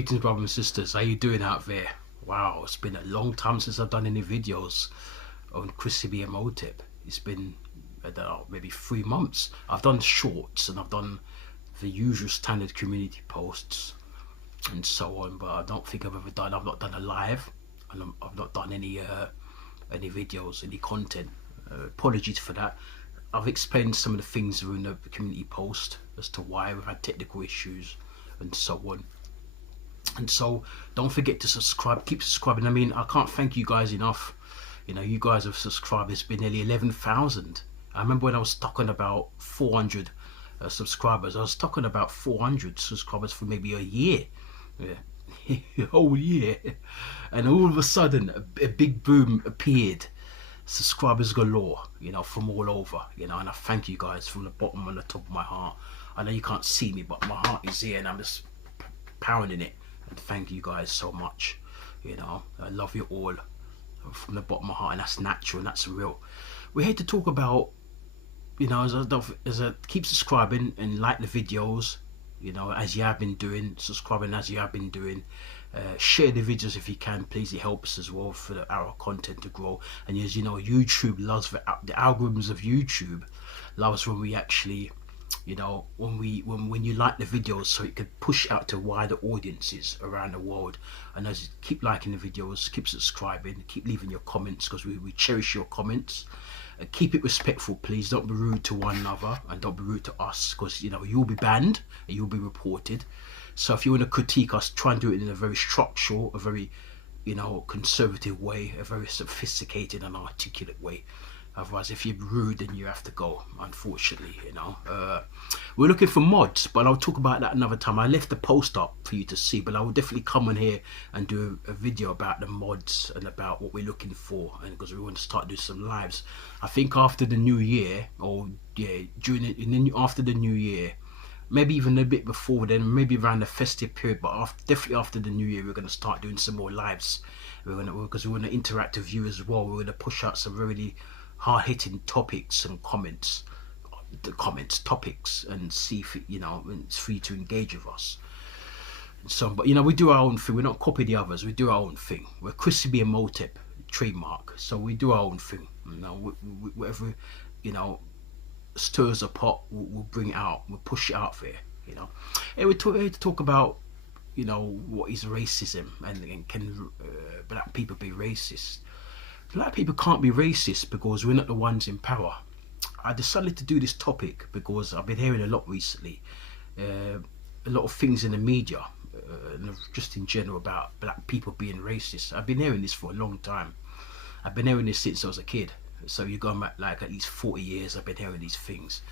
Greetings, brothers and sisters. How you doing out there? Wow, it's been a long time since I've done any videos on Chrissy and Motep. It's been, I don't know, maybe 3 months. I've done shorts and I've done the usual standard community posts and so on, but I don't think I've not done a live, and I've not done any videos, any content. Apologies for that. I've explained some of the things in the community post as to why we've had technical issues and so on. And so don't forget to subscribe, keep subscribing. I mean, I can't thank you guys enough. You know, you guys have subscribed. It's been nearly 11,000. I remember when I was stuck on about 400 subscribers. I was stuck on about 400 subscribers for maybe a year. Yeah. A whole year. And all of a sudden a big boom appeared. Subscribers galore, you know, from all over, you know, and I thank you guys from the bottom and the top of my heart. I know you can't see me, but my heart is here and I'm just pounding it. And thank you guys so much. You know, I love you all from the bottom of my heart, and that's natural and that's real. We're here to talk about, you know, as I keep subscribing and like the videos, you know, as you have been doing, subscribing as you have been doing. Share the videos if you can, please. It helps as well for our content to grow. And as you know, YouTube loves the algorithms of YouTube loves when we actually, you know, when you like the videos, so it could push out to wider audiences around the world. And as you keep liking the videos, keep subscribing, keep leaving your comments, because we cherish your comments. Keep it respectful, please. Don't be rude to one another and don't be rude to us, because, you know, you'll be banned and you'll be reported. So if you want to critique us, try and do it in a very structural, a very, you know, conservative way, a very sophisticated and articulate way. Otherwise, if you're rude, then you have to go, unfortunately, you know. We're looking for mods, but I'll talk about that another time. I left the post up for you to see, but I will definitely come on here and do a video about the mods and about what we're looking for, and because we want to start doing some lives. I think after the new year, or yeah, after the new year, maybe even a bit before then, maybe around the festive period, but definitely after the new year, we're going to start doing some more lives. Because we want to interact with you as well. We're going to push out some really hard-hitting topics and topics, and see if, you know, it's free to engage with us. So, but you know, we do our own thing. We're not copy the others. We do our own thing. We're Chrissy and Motep trademark, so we do our own thing. You know, whatever, you know, stirs a pot, we'll bring it out, we'll push it out there, you know. And we're here to talk about, you know, what is racism, and can black people be racist? Black people can't be racist because we're not the ones in power. I decided to do this topic because I've been hearing a lot recently, a lot of things in the media, just in general, about black people being racist. I've been hearing this for a long time. I've been hearing this since I was a kid. So you're going back like at least 40 years. I've been hearing these things.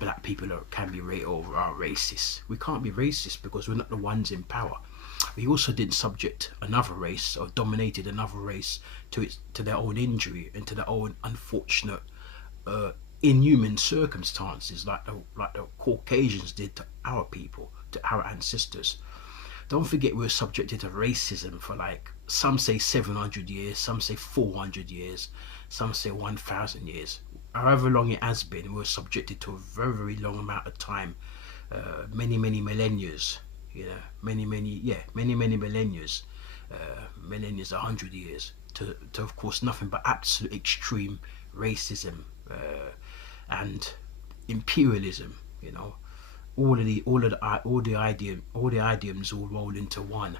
Black people can be are racist. We can't be racist because we're not the ones in power. We also didn't subject another race or dominated another race to their own injury and to their own unfortunate, inhuman circumstances, like the Caucasians did to our people, to our ancestors. Don't forget, we're subjected to racism for, like, some say 700 years, some say 400 years, some say 1,000 years. However long it has been, we're subjected to a very, very long amount of time, many millennia. You know, many millennia, millennia, 100 years, to of course nothing but absolute extreme racism and imperialism. You know, all the idioms all roll into one.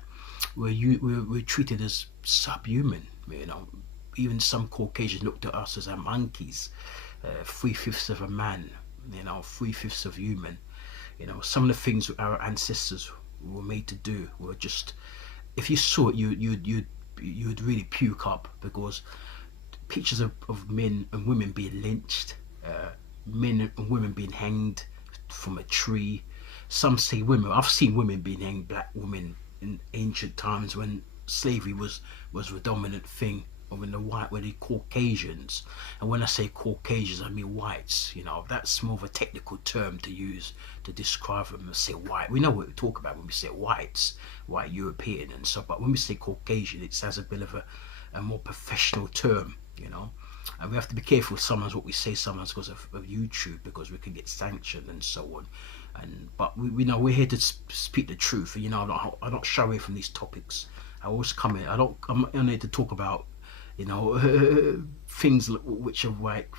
We're treated as subhuman. You know, even some Caucasians looked at us as our monkeys, 3/5 of a man. You know, 3/5 of human. You know, some of the things our ancestors were made to do were just, if you saw it, you'd really puke up, because pictures of men and women being lynched, men and women being hanged from a tree. Some say women. I've seen women being hanged, black women, in ancient times when slavery was the dominant thing, or when the Caucasians, and when I say Caucasians, I mean whites. You know, that's more of a technical term to use to describe them. Say white, we know what we talk about when we say whites, white European and so, but when we say Caucasian, it has a bit of a more professional term, you know. And we have to be careful sometimes what we say sometimes because of YouTube, because we can get sanctioned and so on. And but we know we're here to speak the truth. And I don't shy away from these topics. I always come in. I'm not here to talk about things which are like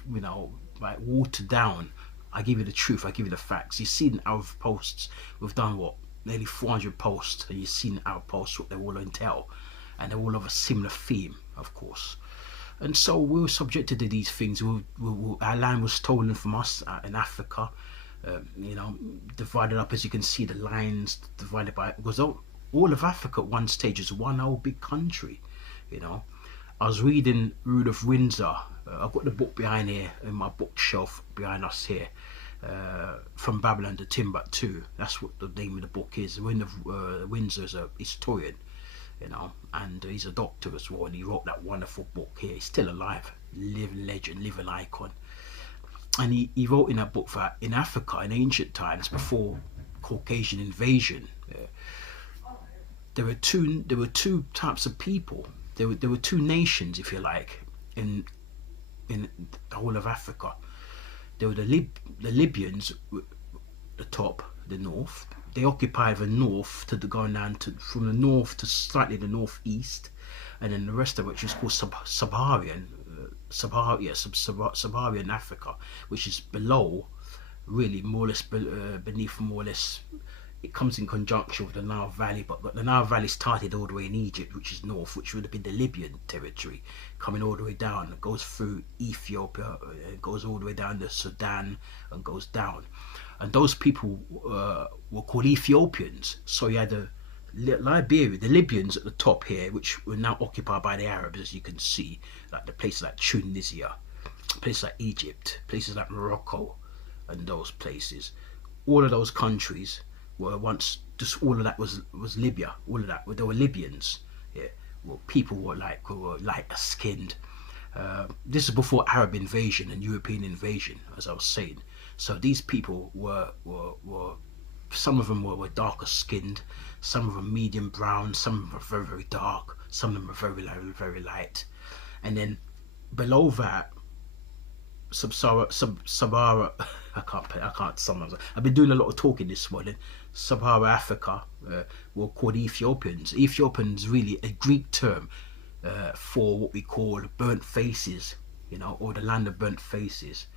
like watered down. I give you the truth. I give you the facts. You've seen our posts. We've done what, nearly 400 posts, and you've seen our posts what they all entail, and they're all of a similar theme, of course. And so we were subjected to these things. Our land was stolen from us in Africa. Divided up, as you can see, the lines divided by, because all of Africa at one stage is one whole big country. I was reading Rudolph Windsor. I've got the book behind here in my bookshelf behind us here. From Babylon to Timbuktu. That's what the name of the book is. Windsor is a historian, and he's a doctor as well, and he wrote that wonderful book here. He's still alive, living legend, living icon. And he wrote in that book that in Africa, in ancient times, before Caucasian invasion, there were two types of people. There were two nations, if you like, in the whole of Africa. There were the Libyans, the top, the north. They occupied the north going down from the north to slightly the northeast, and then the rest of which is called Sub-Saharan Africa, which is below, really more or less beneath, more or less. It comes in conjunction with the Nile Valley, but the Nile Valley started all the way in Egypt, which is north, which would have been the Libyan territory, coming all the way down. It goes through Ethiopia, it goes all the way down to Sudan, and goes down. And those people were called Ethiopians. So you had the Libyans at the top here, which were now occupied by the Arabs, as you can see, like the places like Tunisia, places like Egypt, places like Morocco, and those places. All of those countries were once, just all of that was Libya. All of that, they were Libyans. Yeah, well, people were lighter skinned. This is before Arab invasion and European invasion, as I was saying. So these people were some of them were darker skinned, some of them medium brown, some of them were very, very dark, some of them were very, very light. And then below that, Sub-Sahara, I can't summarize. I've been doing a lot of talking this morning. Sub-Sahara Africa were called Ethiopians. Ethiopians really a Greek term for what we call burnt faces, or the land of burnt faces.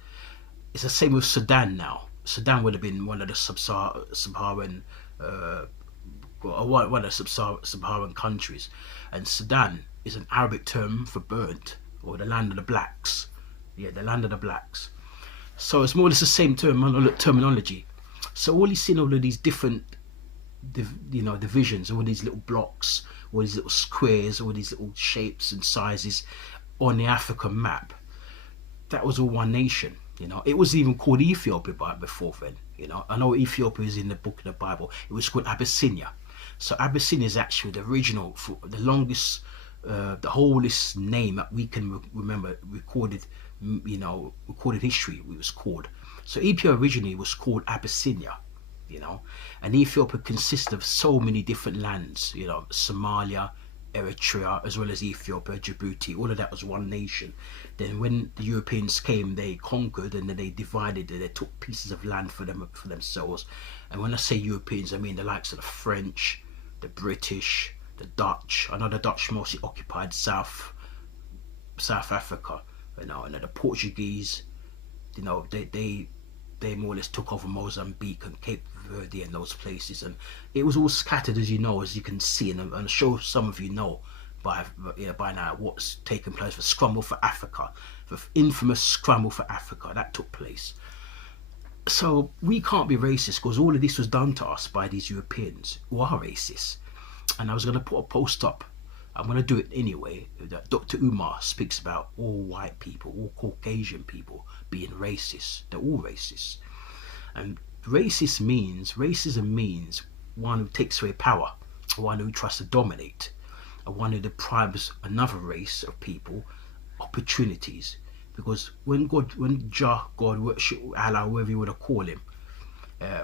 It's the same with Sudan now. Sudan would have been one of the Sub-Saharan one of the Sub-Saharan countries, and Sudan is an Arabic term for burnt, or the land of the blacks. Yeah, the land of the blacks. So it's more or less the same terminology. So all you've seen, all of these different, divisions, all these little blocks, all these little squares, all these little shapes and sizes on the African map, that was all one nation. It was even called Ethiopia before then. I know Ethiopia is in the book of the Bible. It was called Abyssinia. So Abyssinia is actually the original, for the longest, the oldest name that we can remember recorded history. It was called. So Ethiopia originally was called Abyssinia, and Ethiopia consists of so many different lands. Somalia, Eritrea, as well as Ethiopia, Djibouti. All of that was one nation. Then when the Europeans came, they conquered, and then they divided. They took pieces of land for themselves. And when I say Europeans, I mean the likes of the French, the British, the Dutch. I know the Dutch mostly occupied South Africa, and the Portuguese, they more or less took over Mozambique and Cape Verde and those places, and it was all scattered, as you can see, and I'm sure some of you know by now what's taken place. The scramble for Africa, the infamous scramble for Africa, that took place. So we can't be racist, because all of this was done to us by these Europeans who are racist. And I was going to put a post up, I'm going to do it anyway, that Dr. Umar speaks about all white people, all Caucasian people being racist. They're all racist. And racism means one who takes away power, one who tries to dominate, and one who deprives another race of people opportunities. Because when God, worship Allah, whoever you want to call him,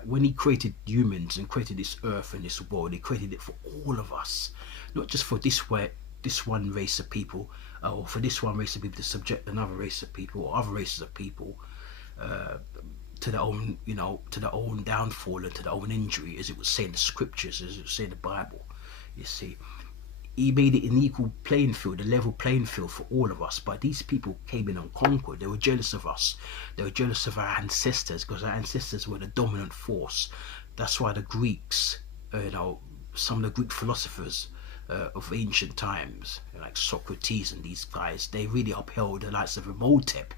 when he created humans and created this earth and this world, he created it for all of us, not just for this one race of people, or for this one race of people to subject another race of people or other races of people to their own, to their own downfall and to their own injury, as it would say in the scriptures, as it would say in the Bible. You see, he made it an equal playing field, a level playing field for all of us. But these people came in and conquered. They were jealous of us. They were jealous of our ancestors, because our ancestors were the dominant force. That's why the Greeks, some of the Greek philosophers of ancient times, like Socrates and these guys, they really upheld the likes of Imhotep,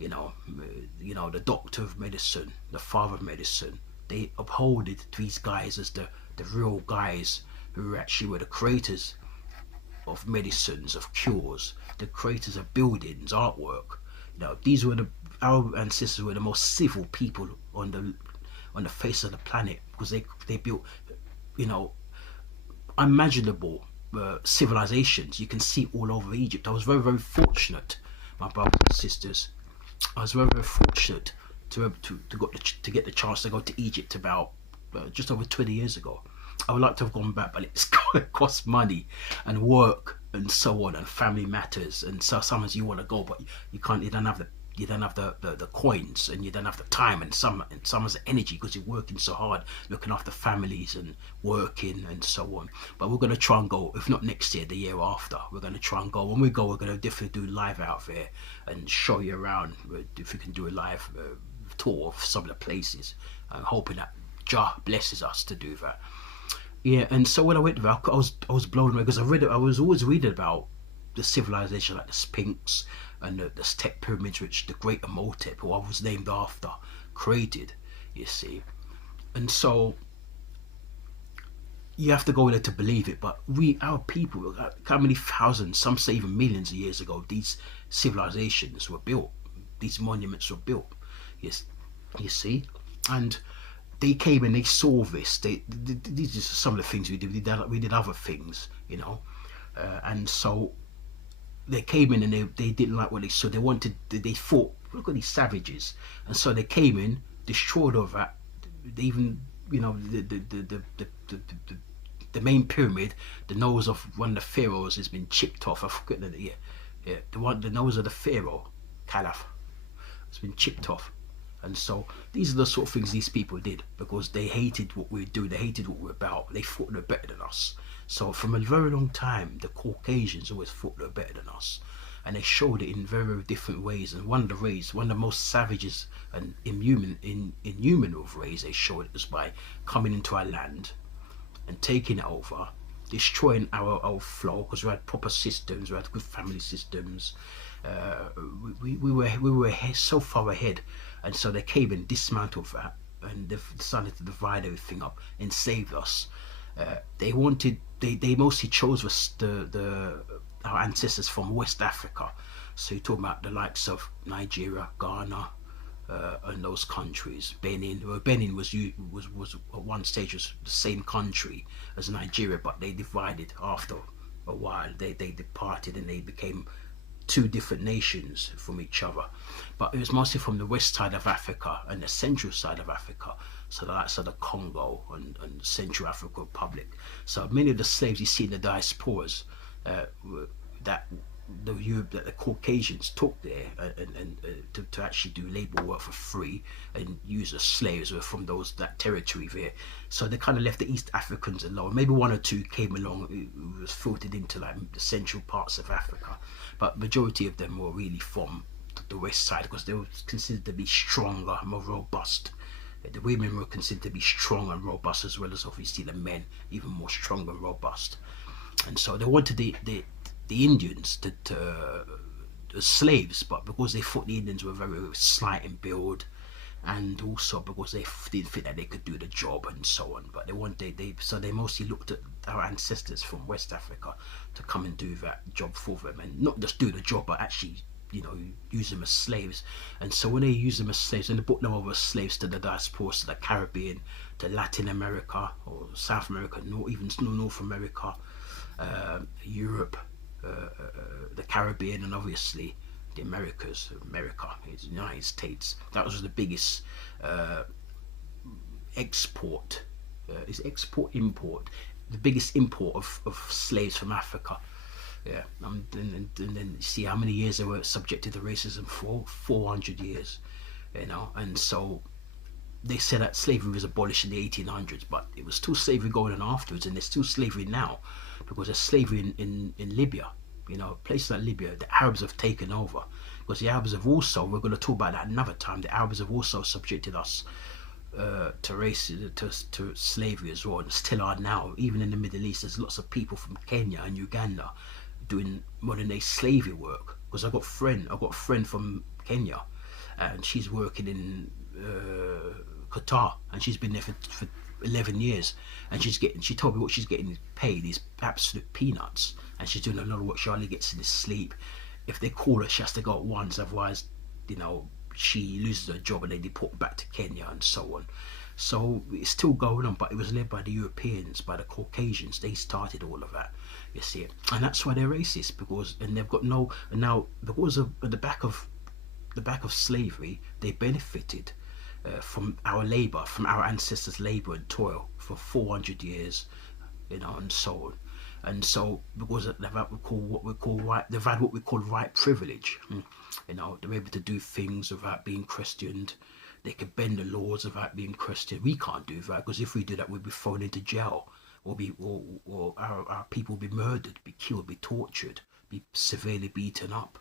the doctor of medicine, the father of medicine. They upholded these guys as the real guys who actually were the creators of medicines, of cures, the creators of buildings, artwork. These were our ancestors were the most civil people on the face of the planet, because they built, unimaginable civilizations. You can see all over Egypt. I was very, very fortunate, my brothers and sisters. I was very, very fortunate to get the chance to go to Egypt about just over 20 years ago. I would like to have gone back, but it's going to cost money and work and so on, and family matters. And so sometimes you want to go, but you can't. You don't have the coins, and you don't have the time, and someone's energy, because you're working so hard, looking after families and working and so on. But we're going to try and go, if not next year, the year after. We're going to try and go. When we go, we're going to definitely do live out there and show you around. If we can do a live tour of some of the places, and hoping that Jah blesses us to do that. Yeah, and so when I went there, I was blown away, because I was always reading about the civilization like the Sphinx and the Aztec pyramids, which the great Imhotep, who I was named after, created. You see, and so you have to go there to believe it. But our people, how many thousands, some say even millions of years ago, these civilizations were built. These monuments were built. Yes, you see, and they came and they saw this. These are some of the things we did. We did other things, and so they came in and they didn't like what they saw. They thought, look at these savages, and so they came in, destroyed all that. They even, the main pyramid, the nose of one of the pharaohs has been chipped off. I forget the nose of the pharaoh, Caliph, has been chipped off. And so these are the sort of things these people did, because they hated what we do. They hated what we're about. They thought they were better than us. So from a very long time, the Caucasians always thought they were better than us, and they showed it in very, very different ways. And one of the most savages and inhuman of ways they showed it was by coming into our land and taking it over, destroying our flow, because we had proper systems, we had good family systems. We were so far ahead, and so they came and dismantled that, and they decided to divide everything up and save us. They mostly chose our ancestors from West Africa. So you're talking about the likes of Nigeria, Ghana, and those countries. Benin was at one stage was the same country as Nigeria, but they divided after a while. They departed and they became two different nations from each other. But it was mostly from the west side of Africa and the central side of Africa, so that's the Congo and Central African Republic. So many of the slaves you see in the diasporas that the Caucasians took there and to actually do labor work for free and use as slaves were from that territory there. So they kind of left the East Africans alone. Maybe one or two came along who was filtered into like the central parts of Africa, but majority of them were really from the west side, because they were considered to be stronger, more robust. The women were considered to be strong and robust, as well as obviously the men, even more strong and robust. And so they wanted the Indians to slaves, but because they thought the Indians were very slight in build, and also because they didn't think that they could do the job and so on. But they mostly looked at our ancestors from West Africa to come and do that job for them, and not just do the job, but actually use them as slaves. And so when they use them as slaves, and they brought them over as slaves to the diaspora, to the Caribbean, to Latin America or South America, even North America, Europe, the Caribbean, and obviously the Americas, the United States. That was the biggest export, import, the biggest import of slaves from Africa. Yeah, and then you see how many years they were subjected to racism for. 400 years. you know. And so they said that slavery was abolished in the 1800s, but it was still slavery going on afterwards, and there's still slavery now, because there's slavery in Libya. You know, places like Libya, the Arabs have taken over, because the Arabs have also, we're going to talk about that another time, the Arabs have also subjected us to to slavery as well, and still are now. Even in the Middle East, there's lots of people from Kenya and Uganda doing modern day slavery work. Because I got a friend from Kenya, and she's working in Qatar, and she's been there for 11 years, and she told me what she's getting paid is absolute peanuts, and she's doing a lot of work. She hardly gets any sleep. If they call her, she has to go at once, otherwise, you know, she loses her job and they deport her back to Kenya and so on. So it's still going on, but it was led by the Europeans, by the Caucasians. They started all of that, you see it, and that's why they're racist, because and they've got no, and now because of at the back of slavery, they benefited from our labor, from our ancestors' labor and toil for 400 years, you know, and so on. And so, because they've had what we call right privilege, you know, they're able to do things without being questioned. They can bend the laws without being questioned. We can't do that, because if we do that, we'll be thrown into jail, or our people will be murdered, be killed, be tortured, be severely beaten up.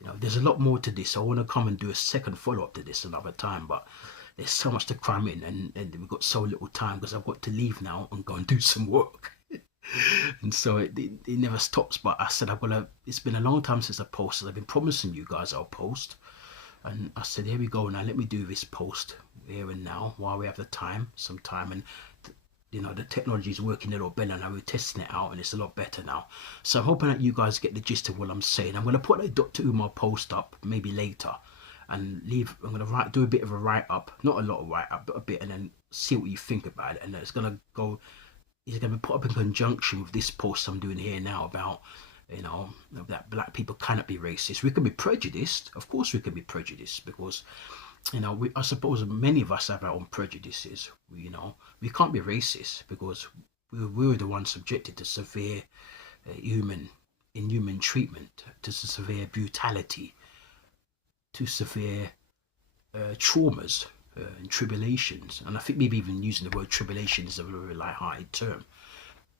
You know, there's a lot more to this. I want to come and do a second follow-up to this another time, but there's so much to cram in, and we've got so little time, because I've got to leave now and go and do some work. And so it never stops. But I said it's been a long time since I posted. I've been promising you guys I'll post, and I said, here we go now, let me do this post here and now while we have the time, some time. And you know, the technology is working a little better now. We're testing it out, and it's a lot better now. So I'm hoping that you guys get the gist of what I'm saying. I'm going to put a Dr. Umar post up maybe later, and I'm going to do a bit of a write-up, not a lot of write-up, but a bit, and then see what you think about it. And it's going to be put up in conjunction with this post I'm doing here now about, you know, that black people cannot be racist. We can be prejudiced, of course we can be prejudiced, because, you know, I suppose many of us have our own prejudices. You know, we can't be racist, because we were the ones subjected to severe inhuman treatment, to severe brutality, to severe traumas and tribulations. And I think maybe even using the word tribulation is a very light-hearted term,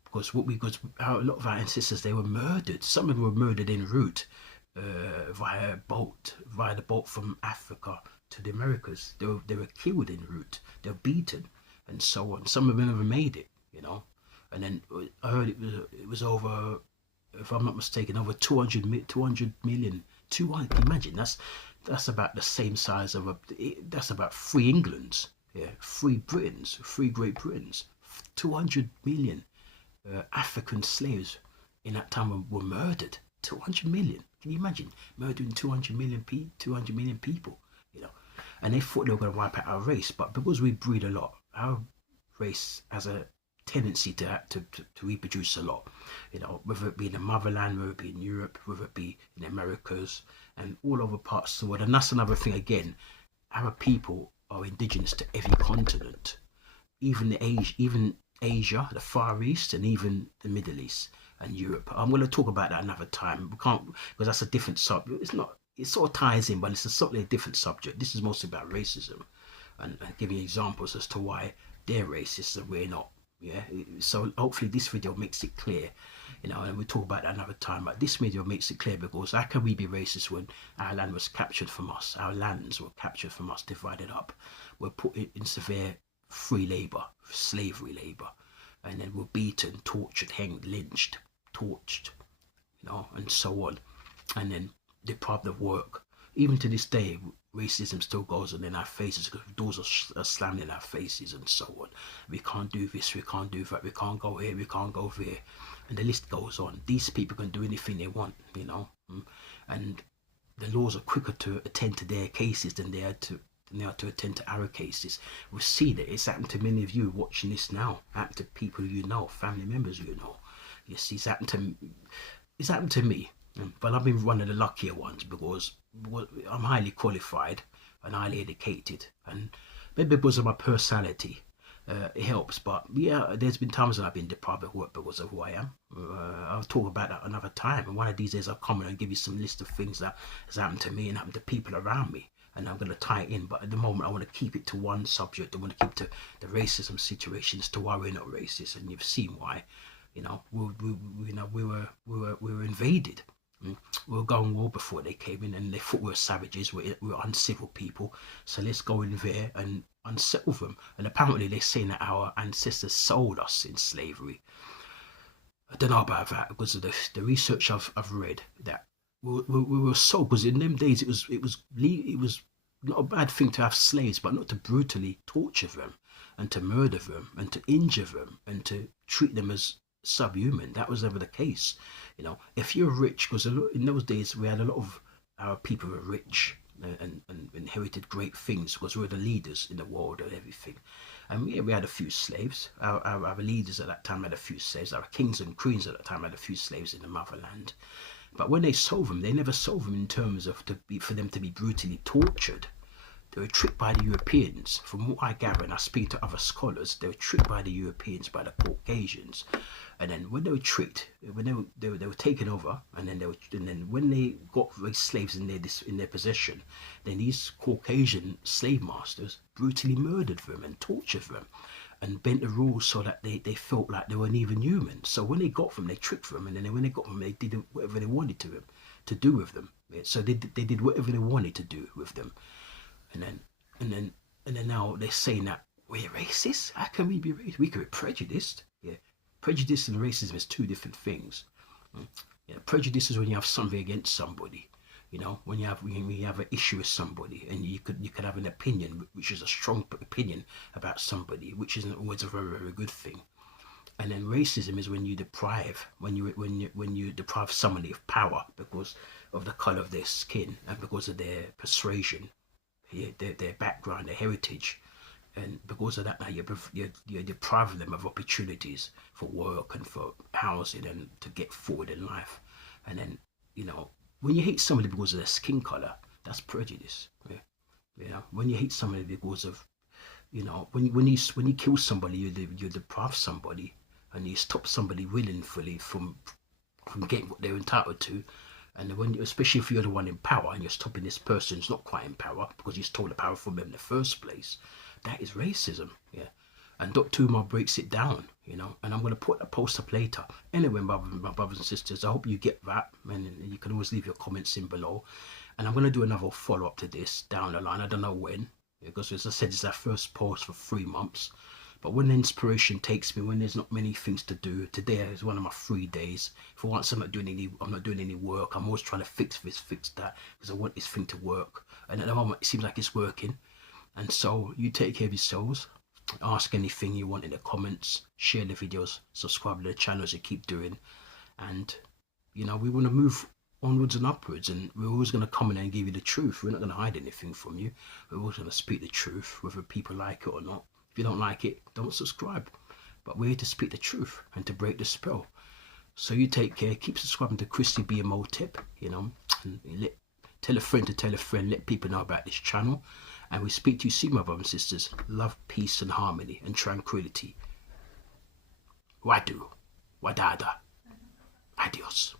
because a lot of our ancestors, they were murdered. Some of them were murdered en route via the boat from Africa to the Americas. They were killed en route. They were beaten and so on. Some of them never made it, you know. And then I heard it was over, if I'm not mistaken, over 200 million. 200, imagine, that's about the same size of that's about 3 Englands, yeah, 3 Britons, 3 Great Britons. 200 million African slaves in that time were murdered. 200 million. Can you imagine murdering 200 million people? You know, and they thought they were going to wipe out our race, but because we breed a lot, our race has a tendency to reproduce a lot. You know, whether it be in the motherland, whether it be in Europe, whether it be in the Americas, and all over parts of the world. And that's another thing again. Our people are indigenous to every continent, even Asia, the Far East, and even the Middle East and Europe. I'm going to talk about that another time. We can't, because that's a different subject. It's not. It sort of ties in, but it's a slightly different subject. This is mostly about racism, and giving examples as to why they're racist and we're not. Yeah. So hopefully this video makes it clear. You know, and we'll talk about that another time. But this video makes it clear, because how can we be racist when our land was captured from us? Our lands were captured from us, divided up. We're put in severe free labor, slavery labor, and then we're beaten, tortured, hanged, lynched, torched, you know, and so on, and then deprived of work. Even to this day, racism still goes on in our faces, because doors are slammed in our faces and so on. We can't do this, we can't do that, we can't go here, we can't go there, and the list goes on. These people can do anything they want, you know, and the laws are quicker to attend to their cases than they are to attend to our cases. We see that it's happened to many of you watching this now. Happened to people you know, family members you know. You see, it's happened to me, but I've been one of the luckier ones, because I'm highly qualified and highly educated, and maybe because of my personality, it helps. But yeah, there's been times when I've been deprived of work because of who I am. I'll talk about that another time, and one of these days I'll come and give you some list of things that has happened to me and happened to people around me, and I'm going to tie it in. But at the moment, I want to keep it to one subject. I want to keep to the racism situations, to why we're not racist, and you've seen why. You know, we were invaded. We were going war before they came in, and they thought we were savages, we were uncivil people. So let's go in there and unsettle them. And apparently they're saying that our ancestors sold us in slavery. I don't know about that, because of the research I've read, that we were sold, because in them days it was not a bad thing to have slaves, but not to brutally torture them and to murder them and to injure them and to treat them as subhuman. That was never the case. You know, if you're rich, because in those days we had a lot of our people were rich and inherited great things, because we were the leaders in the world and everything. And we had a few slaves. Our leaders at that time had a few slaves. Our kings and queens at that time had a few slaves in the motherland. But when they sold them, they never sold them in terms of for them to be brutally tortured. They were tricked by the Europeans. From what I gather, and I speak to other scholars, they were tricked by the Europeans, by the Caucasians. And then when they were tricked, when they were taken over, and then when they got these slaves in their possession, then these Caucasian slave masters brutally murdered them and tortured them, and bent the rules so that they felt like they weren't even human. So when they got them, they tricked them, and then when they got them, they did whatever they wanted to do with them. So they did whatever they wanted to do with them. And then now they're saying that we're racist. How can we be racist? We could be prejudiced. Yeah, prejudice and racism is two different things. Yeah, prejudice is when you have something against somebody. You know, when you have an issue with somebody, and you could have an opinion, which is a strong opinion about somebody, which isn't always a very, very good thing. And then racism is when you deprive somebody of power because of the color of their skin and because of their persuasion, their background, their heritage. And because of that, now you're depriving them of opportunities for work and for housing and to get forward in life. And then, you know, when you hate somebody because of their skin color, that's prejudice. Yeah. You know, when you hate somebody because of, you know, when you kill somebody, you deprive somebody, and you stop somebody willingly from getting what they're entitled to. And when, especially if you're the one in power and you're stopping this person who's not quite in power because you stole the power from them in the first place, that is racism. Yeah. And Dr. Umar breaks it down, you know, and I'm going to put a post up later. Anyway, my brothers and sisters, I hope you get that, and you can always leave your comments in below. And I'm going to do another follow-up to this down the line. I don't know when, because as I said, it's our first post for 3 months. But when the inspiration takes me, when there's not many things to do, today is one of my free days. For once, I'm not doing any work. I'm always trying to fix this, fix that, because I want this thing to work. And at the moment, it seems like it's working. And so you take care of yourselves. Ask anything you want in the comments. Share the videos. Subscribe to the channel as you keep doing. And, you know, we want to move onwards and upwards. And we're always going to come in and give you the truth. We're not going to hide anything from you. We're always going to speak the truth, whether people like it or not. If you don't like it, don't subscribe. But we're here to speak the truth and to break the spell. So you take care. Keep subscribing to Chrissy B Emotep, you know, and tell a friend to tell a friend. Let people know about this channel. And we speak to you soon, my brothers and sisters. Love, peace, and harmony, and tranquility. Wadu, wadada, adios.